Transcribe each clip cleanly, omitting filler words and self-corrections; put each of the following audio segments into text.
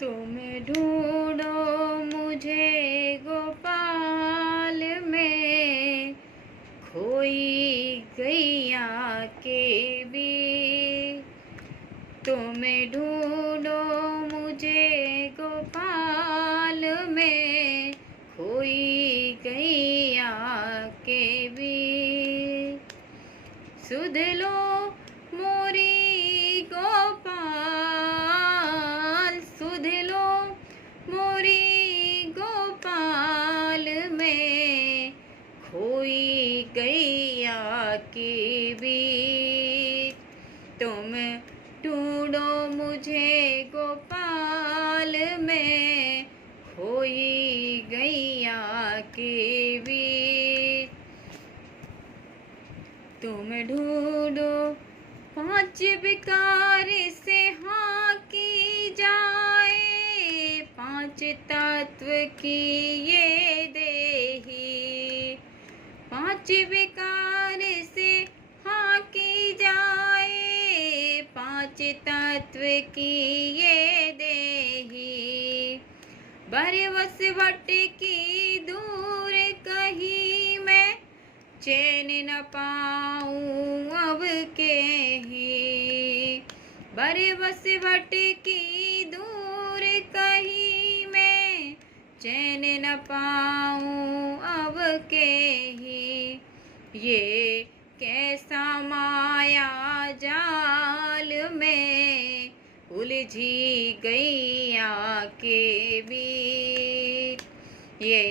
तुम ढूंढो मुझे गोपाल में, खोई गैया के बीच। तुम ढूंढो मुझे गोपाल में, खोई गैया के बीच। सुध लो मोरी गोपाल, सुध लो मोरी गोपाल में, खोई गैया के बीच। तुम ढूंढो मुझे गोपाल में, खोई गैया के बीच। तुम ढूंढो पांच विकार से हाँ की जाए, पांच तत्व की ये देही। पांच विकार से हाँ की जाए, पांच तत्व की ये देही। बरवस वट की दूर कहीं मैं, चैन न पाऊं अब के ही। बरवस वट की दूर कहीं मैं, चैन न पाऊं अब के ही। ये कैसा माया जाल में, उलझी गैया के बीच। ये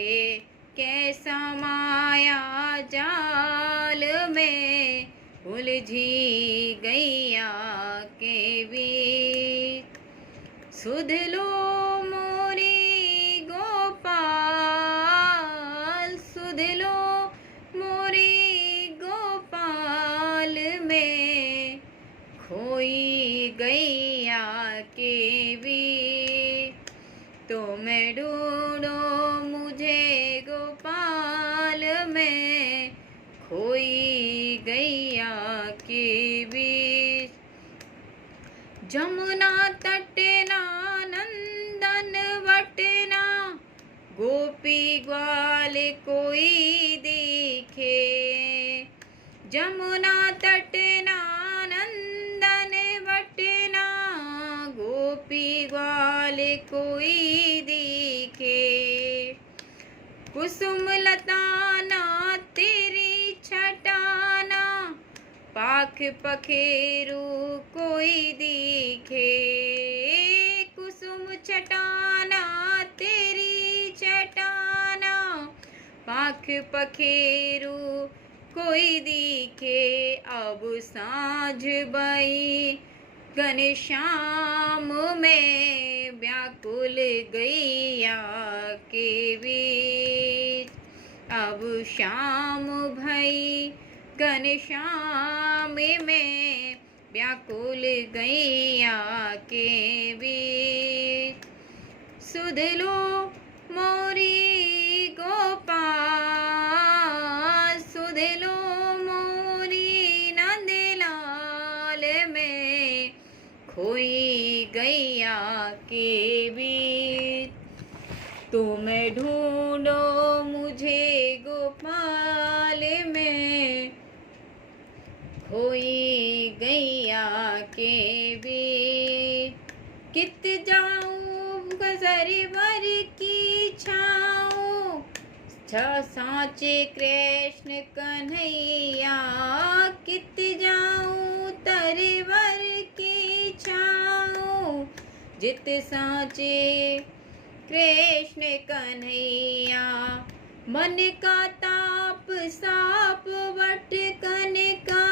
कैसा माया जाल में, उलझी गैया के बीच। सुध लो मोरी गोपाल, सुध लो मोरी गोपाल में, खोई गैया के बीच। तुम ढूंढो मुझे गोपाल में, खोई गैया के बीच। जमुना तटना नंदन वटना, गोपी ग्वाल कोई दिखे। जमुना तटना नंदन वटना, गोपी ग्वाल कोई दिखे। कुसुम लताना तेरी छटाना, पाख पखेरु कोई दिखे। कुसुम छटाना तेरी छटाना, पाख पखेरु कोई दिखे। अब साँझ बई घनश्याम में, व्याकुल गैया के बीच। अब शाम भई घनश्याम में, व्याकुल गैया के बीच। सुध लो मोरी गोपाल, सुध लो मोरी नंदलाल में, खोई गैया के बीच। तुम ढूंढो मुझे गोपाल में, खोई गैया के बीच। कित जाऊं गजरवर की छाऊं, साँचे कृष्ण कन्हैया। कित जाऊं तरवर की छाऊं, जित साँचे कृष्ण कन्हैया। मन का ताप साप वटकन का,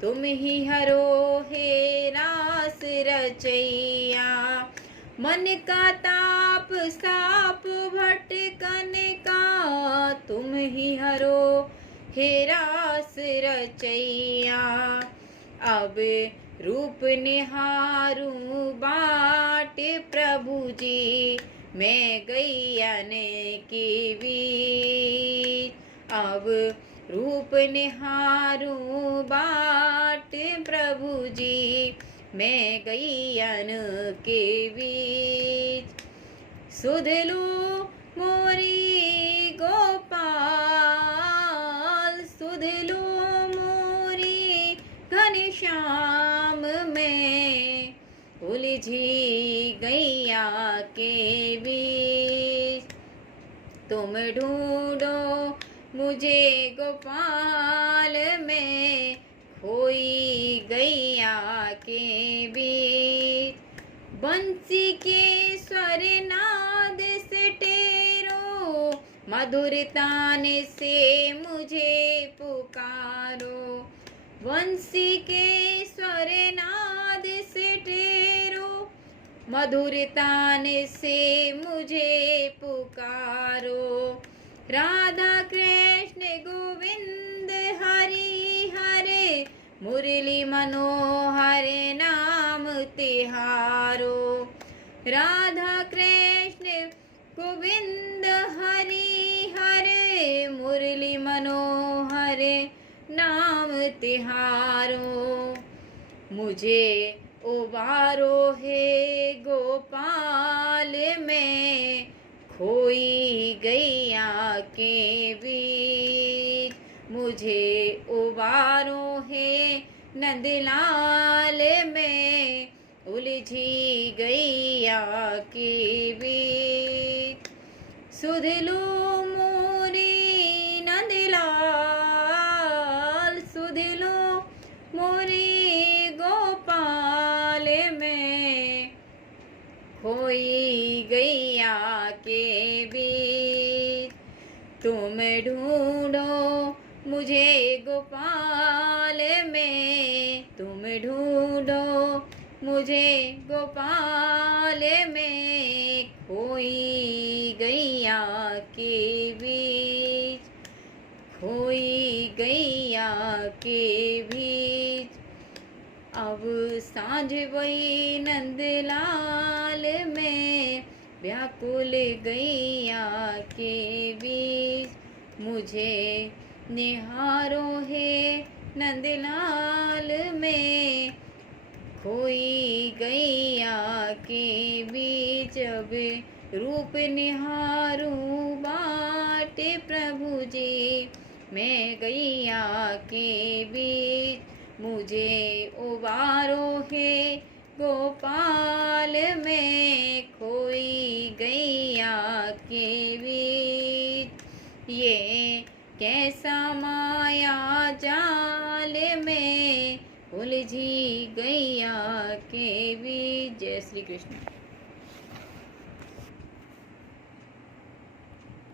तुम ही हरो हे रास रचैया। मन का ताप साप भटकन का, तुम ही हरो हे रास रचैया। अब रूप निहारूं बाट प्रभु जी, मैं गैयन की बीच। अब रूप निहारूं बाट प्रभु जी, मैं गैयन के बीच। सुध लो मोरी गोपाल, सुध लो मोरी घनश्याम में उलझी गैया के बीच। तुम ढूंढो मुझे गोपाल में खोई गैया के बीच। बंसी के स्वर नाद से टेरो, मधुर तान से मुझे पुकारो। बंसी के स्वर नाद से टेरो, मधुर तान से मुझे पुकारो। राधा कृष्ण गोविंद हरि हरे, मुरली मनोहर नाम तिहारो। राधा कृष्ण गोविंद हरि हरे, मुरली मनोहर नाम तिहारो। मुझे उबारो हे गोपाल में खोई गैया के बीच। मुझे उबारो है नंदलाल में उलझी गैया के बीच। सुध लो मोरी नंदलाल, सुध लो मोरी गोपाल में खोई गैया के बीच। तुम ढूंढो मुझे गोपाल में, तुम ढूंढो मुझे गोपाल में खोई गैया के बीच, खोई गैया के बीच। अब सांझ वही नंदलाल में व्याकुल गैया के बीच। मुझे निहारो है नंदलाल में खोई गैया के बीच। अब रूप निहारूं बाट प्रभु जी मैं गैया के बीच। मुझे उबारो है गोपाल में खोई गैया के बीच। ये कैसा माया जाल में उलझी गैया के बीच। जय श्री कृष्ण।